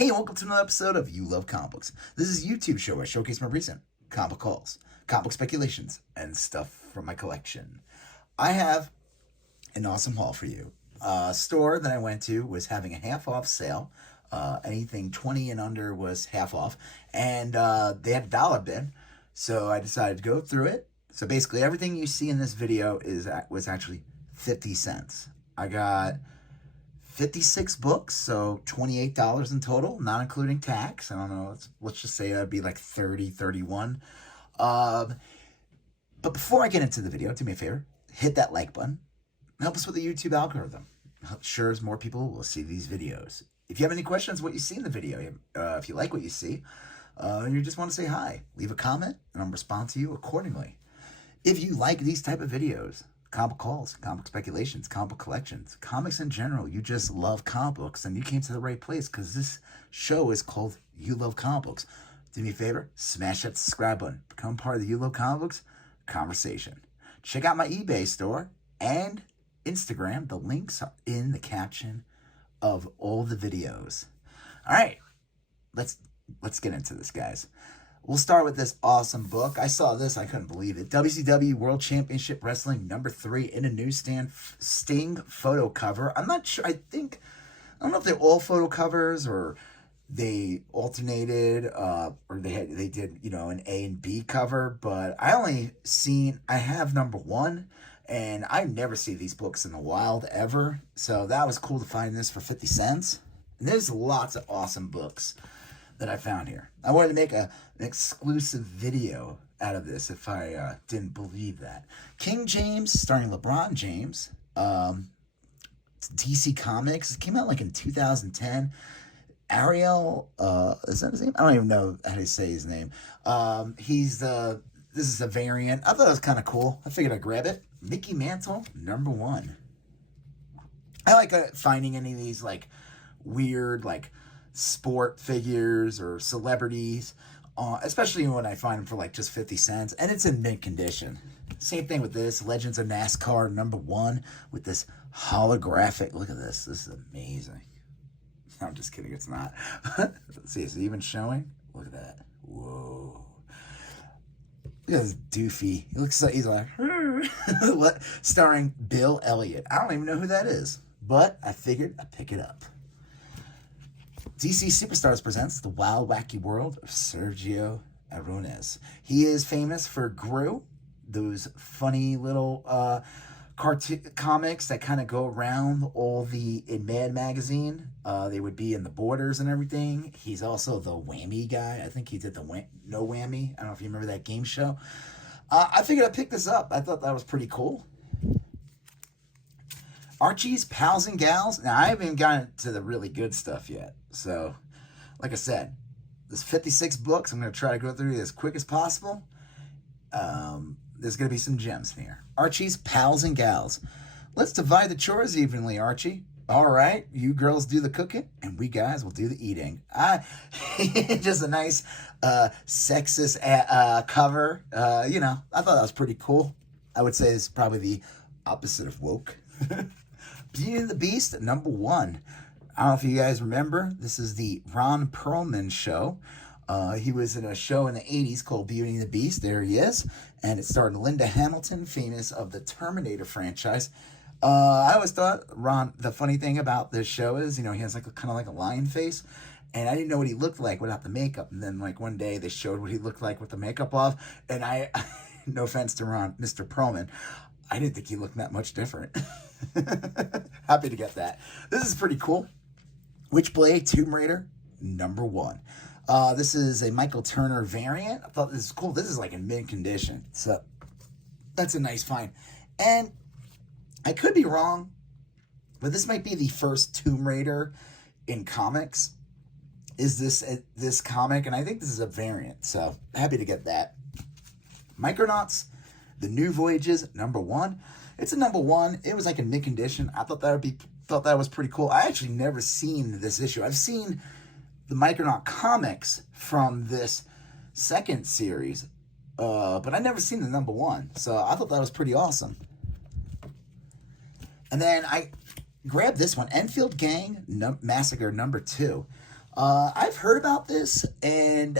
Hey, and welcome to another episode of You Love Comic Books. This is a YouTube show where I showcase my recent comic book hauls, comic book speculations, and stuff from my collection. I have an awesome haul for you. A store that I went to was having a half off sale. Anything 20 and under was half off, and they had a dollar bin, so I decided to go through it. So basically, everything you see in this video was actually 50 cents. I got 56 books, so $28 in total, not including tax. I don't know, let's just say that'd be like 30, 31. But before I get into the video, do me a favor, hit that like button. Help us with the YouTube algorithm. Sure as more people will see these videos. If you have any questions what you see in the video, if you like what you see, you just want to say hi, leave a comment, and I'll respond to you accordingly. If you like these type of videos, comic calls, comic speculations, comic collections, comics in general, you just love comic books, and you came to the right place because this show is called You Love Comic Books. Do me a favor, smash that subscribe button. Become part of the You Love Comic Books conversation. Check out my eBay store and Instagram. The links are in the caption of all the videos. All right, let's get into this, guys. We'll start with this awesome book. I saw this, I couldn't believe it. WCW World Championship Wrestling #3 in a newsstand Sting photo cover. I'm not sure. I don't know if they're all photo covers or they alternated, or they did an A and B cover. But I have #1, and I never see these books in the wild ever. So that was cool to find this for 50 cents. And there's lots of awesome books that I found here. I wanted to make an exclusive video out of this if I didn't believe that. King James, starring LeBron James. DC Comics. It came out like in 2010. Ariel, is that his name? I don't even know how to say his name. This is a variant. I thought it was kind of cool. I figured I'd grab it. Mickey Mantle, #1. I like finding any of these like weird like sport figures or celebrities, especially when I find them for like just 50 cents, and it's in mint condition. Same thing with this Legends of NASCAR #1 with this holographic. Look at this. This is amazing. I'm just kidding. It's not. Let's see. Is it even showing? Look at that. Whoa. Look at this doofy. He looks like he's like starring Bill Elliott. I don't even know who that is, but I figured I'd pick it up. DC Superstars presents The Wild Wacky World of Sergio Aragonés. He is famous for Gru, those funny little cartoon comics that kind of go around in Mad Magazine. They would be in the borders and everything. He's also the Whammy guy. I think he did the No Whammy. I don't know if you remember that game show. I figured I'd pick this up. I thought that was pretty cool. Archie's Pals and Gals. Now, I haven't gotten to the really good stuff yet. So, like I said, there's 56 books. I'm going to try to go through it as quick as possible. There's going to be some gems in here. Archie's Pals and Gals. Let's divide the chores evenly, Archie. All right, you girls do the cooking, and we guys will do the eating. Just a nice sexist cover. I thought that was pretty cool. I would say it's probably the opposite of woke. Beauty and the Beast, #1. I don't know if you guys remember. This is the Ron Perlman show. He was in a show in the 80s called Beauty and the Beast. There he is. And it starred Linda Hamilton, famous of the Terminator franchise. I always thought the funny thing about this show is, he has like kind of like a lion face. And I didn't know what he looked like without the makeup. And then like one day they showed what he looked like with the makeup off. And no offense to Mr. Perlman, I didn't think he looked that much different. Happy to get that. This is pretty cool. Witchblade Tomb Raider, #1. This is a Michael Turner variant. I thought this is cool. This is like in mint condition. So that's a nice find. And I could be wrong, but this might be the first Tomb Raider in comics. Is this comic? And I think this is a variant. So happy to get that. Micronauts, The New Voyages, #1. It's a #1. It was like in mint condition. I thought that was pretty cool. I actually never seen this issue. I've seen the Micronaut comics from this second series, but I never seen the #1. So I thought that was pretty awesome. And then I grabbed this one, Enfield Gang Massacre #2. I've heard about this, and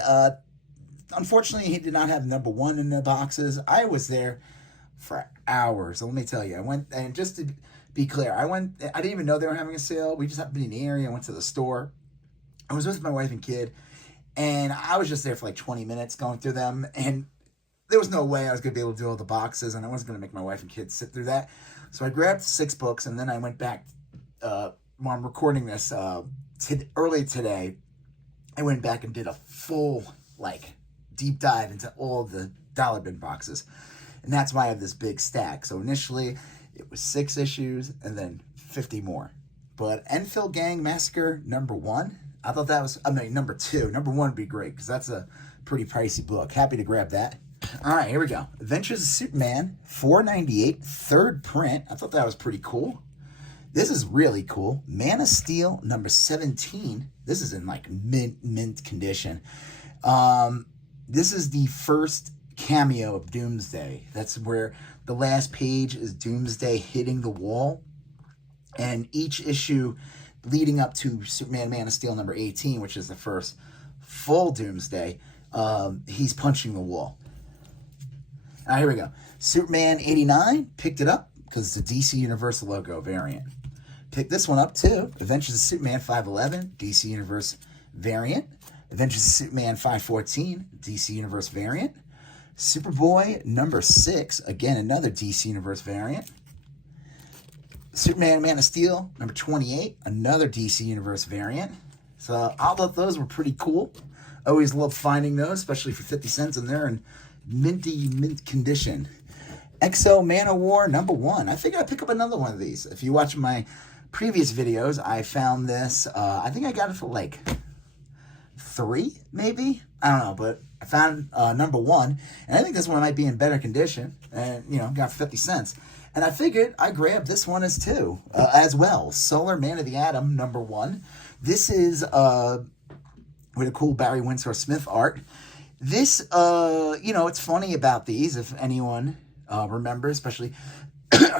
unfortunately, he did not have number one in the boxes. I was there for hours. Let me tell you, I went, and just to be clear, I didn't even know they were having a sale. We just happened to be in the area. I went to the store. I was with my wife and kid, and I was just there for like 20 minutes going through them, and there was no way I was going to be able to do all the boxes, and I wasn't going to make my wife and kids sit through that. So I grabbed 6 books, and then I went back, while I'm recording this, early today, I went back and did a full, like, deep dive into all the dollar bin boxes. And that's why I have this big stack. So initially, it was 6 issues, and then 50 more. But Enfield Gang Massacre number 1, I thought that was, number 2. Number 1 would be great, because that's a pretty pricey book. Happy to grab that. All right, here we go. Adventures of Superman, $4.98, 3rd print. I thought that was pretty cool. This is really cool. Man of Steel, number 17. This is in like mint condition. This is the first cameo of Doomsday. That's where the last page is Doomsday hitting the wall. And each issue leading up to Superman Man of Steel number 18, which is the first full Doomsday, he's punching the wall. All right, here we go. Superman 89, picked it up because it's a DC Universe logo variant. Picked this one up too. Adventures of Superman 511, DC Universe variant. Adventures of Superman 514, DC Universe variant. Superboy number 6, again another DC Universe variant. Superman Man of Steel number 28, another DC Universe variant. So I thought those were pretty cool. Always love finding those, especially for 50 cents, and they're in mint condition. XO Man of War number 1. I figured I'd pick up another one of these. If you watch my previous videos, I found this. I think I got it for like 3, maybe. I don't know, but I found number 1, and I think this one might be in better condition. And got 50 cents. And I figured I grabbed this one as well. Solar Man of the Atom number 1. This is with a cool Barry Windsor Smith art. This, it's funny about these, if anyone remembers, especially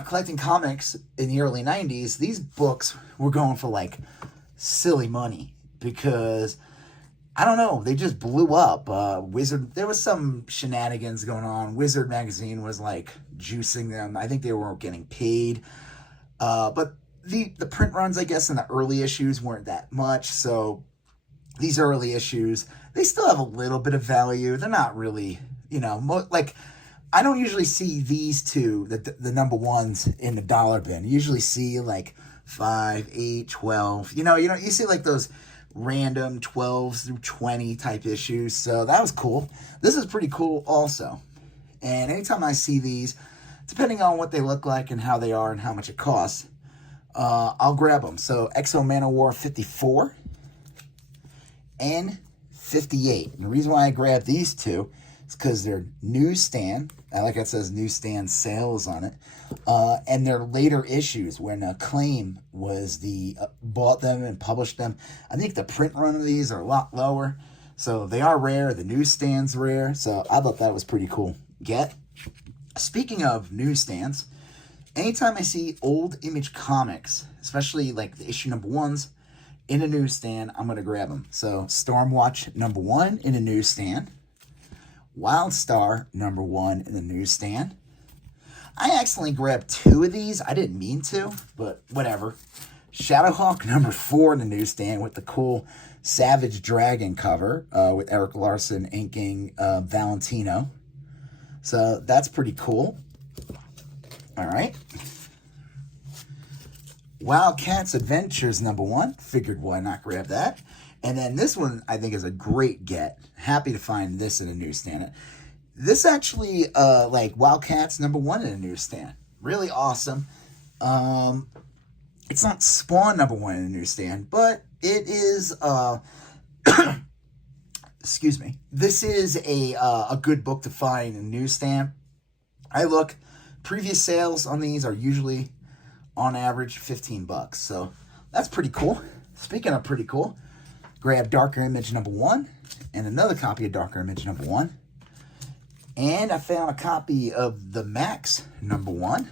collecting comics in the early 90s, these books were going for, like, silly money because, I don't know, they just blew up. There was some shenanigans going on. Wizard magazine was, like, juicing them. I think they were getting paid. But the print runs, I guess, in the early issues weren't that much, so these early issues, they still have a little bit of value. They're not really, I don't usually see these two, the number 1s in the dollar bin. You usually see like 5, 8, 12. You see like those random 12s through 20 type issues. So that was cool. This is pretty cool also. And anytime I see these, depending on what they look like and how they are and how much it costs, I'll grab them. So XO Man of War 54 and 58. And the reason why I grabbed these two is because they're newsstand. Like it says newsstand sales on it. And they're later issues when Acclaim was bought them and published them. I think the print run of these are a lot lower. So they are rare. The newsstand's rare. So I thought that was pretty cool. Speaking of newsstands, anytime I see old Image comics, especially like the issue number 1s, in a newsstand, I'm going to grab them. So Stormwatch number 1 in a newsstand. Wildstar number 1 in the newsstand. I accidentally grabbed 2 of these. I didn't mean to, but whatever. Shadowhawk number 4 in the newsstand with the cool Savage Dragon cover with Eric Larson inking Valentino. So that's pretty cool. All right. Wildcats Adventures number 1. Figured why not grab that. And then this one I think is a great get. Happy to find this in a newsstand. This actually, like Wildcats number 1 in a newsstand. Really awesome. It's not Spawn number 1 in a newsstand, but it is, excuse me. This is a good book to find in a newsstand. Previous sales on these are usually on average $15. So that's pretty cool. Speaking of pretty cool, grab Darker Image number 1 and another copy of Darker Image number 1. And I found a copy of the Max number 1.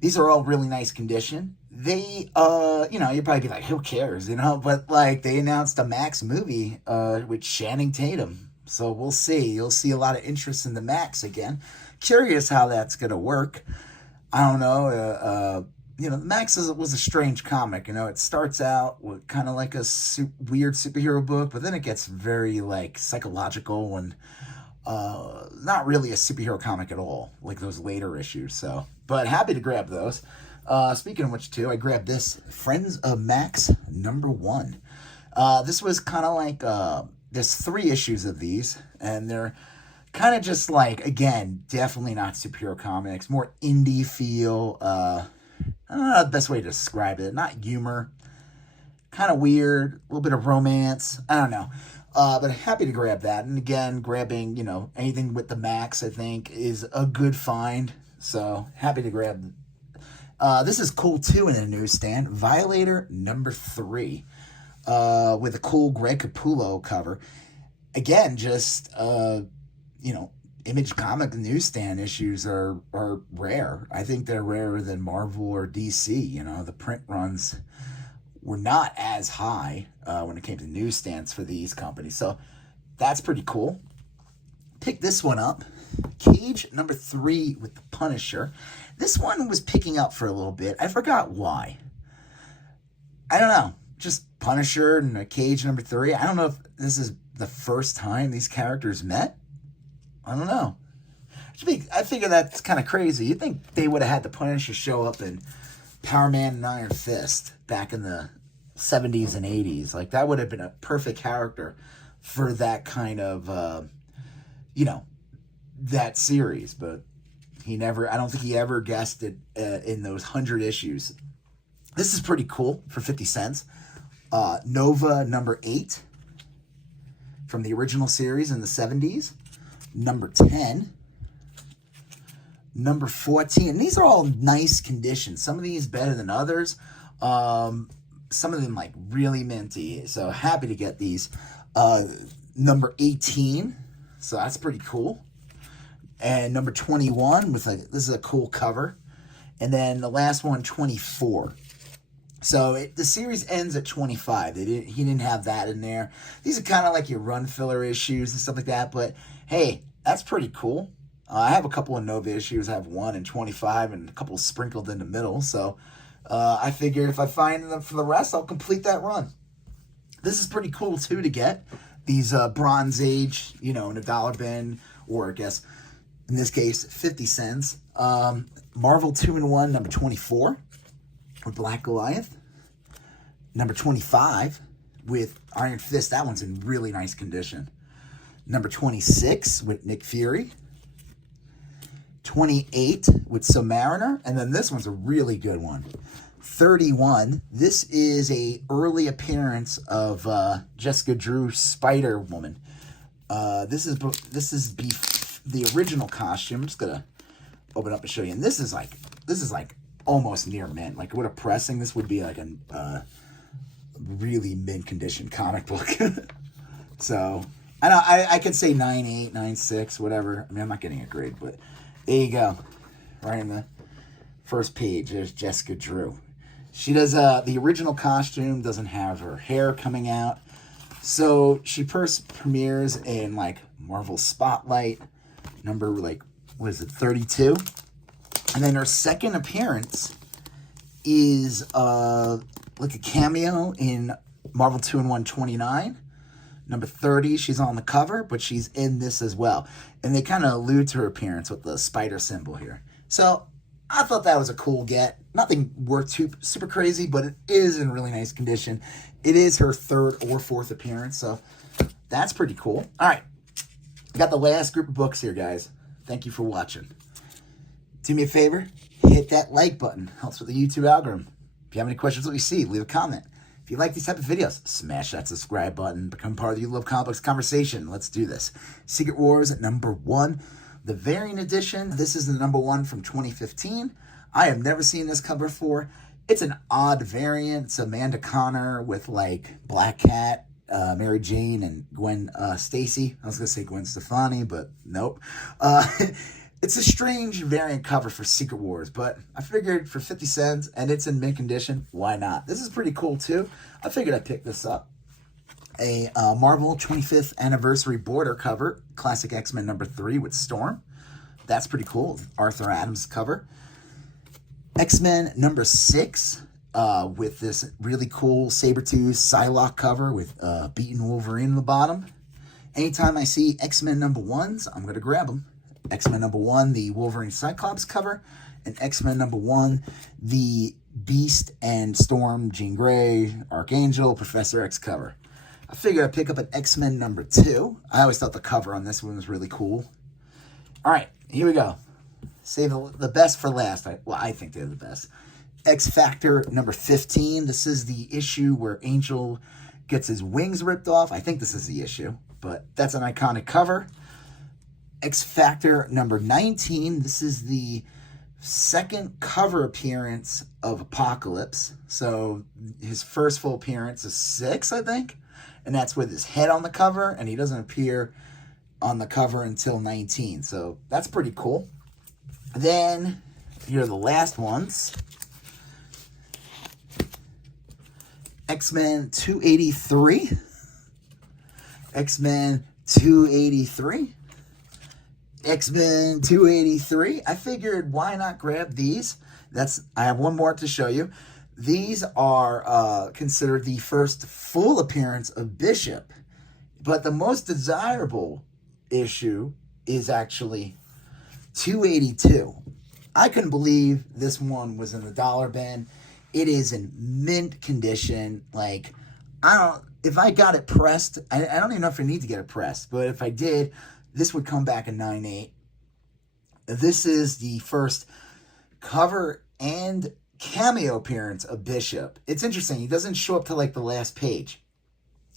These are all really nice condition. they, you'd probably be like, who cares, But, like, they announced a Max movie with Channing Tatum. So we'll see. You'll see a lot of interest in the Max again. Curious how that's going to work. I don't know. The Max was a strange comic. It starts out with kind of like a weird superhero book, but then it gets very, like, psychological and not really a superhero comic at all, like those later issues. So, but happy to grab those. Speaking of which, too, I grabbed this Friends of Max #1. This was kind of like there's 3 issues of these, and they're kind of just like, again, definitely not superhero comics, more indie feel. I don't know the best way to describe it. Not humor, kind of weird, a little bit of romance. I don't know. But happy to grab that. And again, grabbing, anything with the Max, I think, is a good find. So happy to grab. This is cool, too, in a newsstand. Violator #3. With a cool Greg Capullo cover. Again, just, Image comic newsstand issues are rare. I think they're rarer than Marvel or DC. The print runs were not as high when it came to newsstands for these companies. So that's pretty cool. Pick this one up. Cage #3 with the Punisher. This one was picking up for a little bit. I forgot why. I don't know. Just Punisher and a Cage #3. I don't know if this is the first time these characters met. I don't know. I figure that's kind of crazy. You'd think they would have had the Punisher show up in Power Man and Iron Fist back in the 70s and 80s. Like, that would have been a perfect character for that kind of, that series. But I don't think he ever guessed it in those 100 issues. This is pretty cool for 50 cents. Nova #8 from the original series in the 70s. #10. #14. These are all nice conditions. Some of these better than others. Some of them like really minty. So happy to get these. #18. So that's pretty cool. And #21 with this is a cool cover. And then the last one, 24. So the series ends at 25. He didn't have that in there. These are kind of like your run filler issues and stuff like that. But hey, that's pretty cool. I have a couple of Nova issues. I have 1 and 25 and a couple sprinkled in the middle. So I figure if I find them for the rest, I'll complete that run. This is pretty cool, too, to get. These Bronze Age, in a dollar bin, or I guess, in this case, 50 cents. Marvel 2-in-1, #24, with Black Goliath. #25, with Iron Fist. That one's in really nice condition. #26, with Nick Fury. 28 with Submariner, and then this one's a really good one. 31. This is a early appearance of Jessica Drew, Spider Woman. This is the original costume. I'm just gonna open up and show you. And this is like almost near mint. Like, what a pressing. This would be like a really mint condition comic book. So I could say 9.8, 9.6, whatever. I mean, I'm not getting a grade, but there you go. Right in the first page, there's Jessica Drew. She does, the original costume doesn't have her hair coming out. So she first premieres in, like, Marvel Spotlight, number, 32? And then her second appearance is, like a cameo in Marvel 2-in-1 29. Number 30, she's on the cover, but she's in this as well. And they kind of allude to her appearance with the spider symbol here. So I thought that was a cool get. Nothing worth super crazy, but it is in really nice condition. It is her 3rd or 4th appearance, so that's pretty cool. All right, I got the last group of books here, guys. Thank you for watching. Do me a favor, hit that like button. Helps with the YouTube algorithm. If you have any questions what you see, leave a comment. If you like these type of videos, smash that subscribe button. Become part of the You Love Comic Books conversation. Let's do this. Secret Wars at #1. The variant edition. This is the #1 from 2015. I have never seen this cover before. It's an odd variant. It's Amanda Connor with, like, Black Cat, Mary Jane, and Gwen Stacy. I was going to say Gwen Stefani, but nope. It's a strange variant cover for Secret Wars, but I figured for 50 cents and it's in mint condition, why not? This is pretty cool too. I figured I'd pick this up. A Marvel 25th Anniversary Border cover, Classic X-Men #3 with Storm. That's pretty cool. Arthur Adams cover. X-Men #6 with this really cool Sabretooth Psylocke cover with beaten Wolverine in the bottom. Anytime I see X-Men #1s, I'm going to grab them. X-Men #1, the Wolverine Cyclops cover, and X-Men #1, the Beast and Storm, Jean Grey, Archangel, Professor X cover. I figured I'd pick up an X-Men #2. I always thought the cover on this one was really cool. All right, here we go. Save the best for last. I think they're the best. X Factor #15. This is the issue where Angel gets his wings ripped off. I think this is the issue, but that's an iconic cover. X Factor #19. This is the second cover appearance of Apocalypse. So his first full appearance is 6, I think. And that's with his head on the cover, and he doesn't appear on the cover until 19. So that's pretty cool. Then, here are the last ones. X-Men 283. X-Men 283. X-Men 283. I figured, why not grab these? I have one more to show you. These are considered the first full appearance of Bishop. But the most desirable issue is actually 282. I couldn't believe this one was in the dollar bin. It is in mint condition. Like, if I got it pressed, I don't even know if I need to get it pressed, but if I did, this would come back a 9.8. This is the first cover and cameo appearance of Bishop. It's interesting. He doesn't show up to like the last page.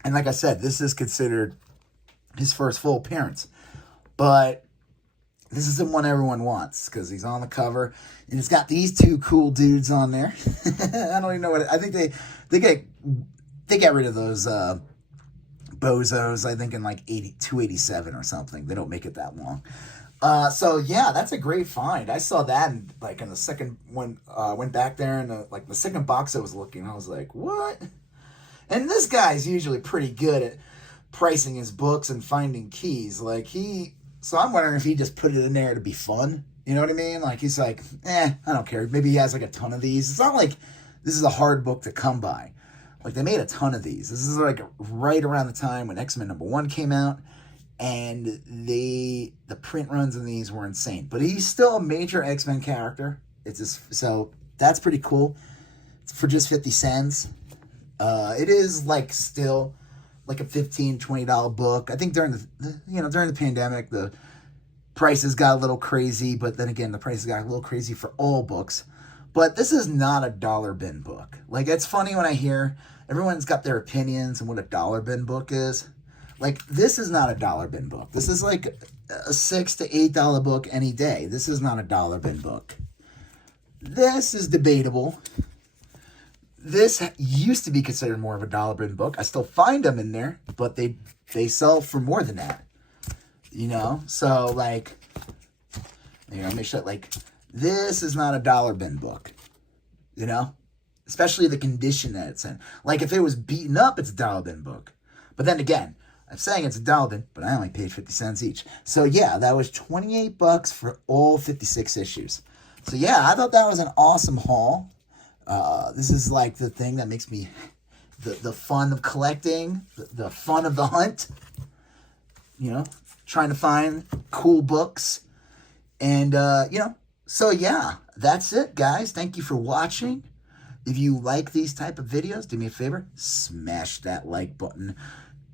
And like I said, this is considered his first full appearance. But this is the one everyone wants because he's on the cover. And it's got these two cool dudes on there. I don't even know what... I think they get rid of those bozos, I think, in like 287 or something. They don't make it that long. So yeah, that's a great find. I saw that and like in the second one, went back there and the second box I was looking, I was like, what? And this guy's usually pretty good at pricing his books and finding keys. So I'm wondering if he just put it in there to be fun. You know what I mean? Like he's like, I don't care. Maybe he has like a ton of these. It's not like this is a hard book to come by. Like they made a ton of these. This is like right around the time when X-Men #1 came out. And the print runs in these were insane. But he's still a major X-Men character. So that's pretty cool. It's for just 50 cents. It is like still like a $15, $20 book. I think during the pandemic, the prices got a little crazy. But then again, the prices got a little crazy for all books. But this is not a dollar bin book. Like, it's funny when I hear everyone's got their opinions on what a dollar bin book is. Like, this is not a dollar bin book. This is like a $6 to $8 book any day. This is not a dollar bin book. This is debatable. This used to be considered more of a dollar bin book. I still find them in there, but they sell for more than that. You know? So, like, make sure, like, this is not a dollar bin book. You know? Especially the condition that it's in. Like, if it was beaten up, it's a dollar bin book. But then again, I'm saying it's a dollar bin, but I only paid 50 cents each. So yeah, that was $28 for all 56 issues. So yeah, I thought that was an awesome haul. This is like the thing that makes me the fun of collecting, the fun of the hunt. You know, trying to find cool books. And so yeah, that's it, guys. Thank you for watching. If you like these type of videos, do me a favor, smash that like button.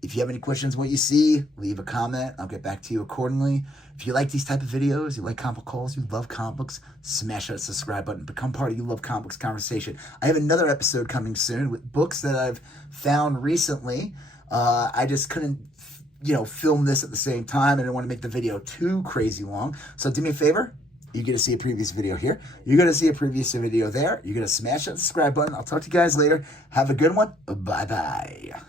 If you have any questions, what you see, leave a comment. I'll get back to you accordingly. If you like these type of videos, you like comic calls, you love comic books, smash that subscribe button. Become part of You Love Comic Books conversation. I have another episode coming soon with books that I've found recently. I just couldn't, film this at the same time. I didn't want to make the video too crazy long. So do me a favor. You're going to see a previous video here. You're going to see a previous video there. You're going to smash that subscribe button. I'll talk to you guys later. Have a good one. Bye-bye.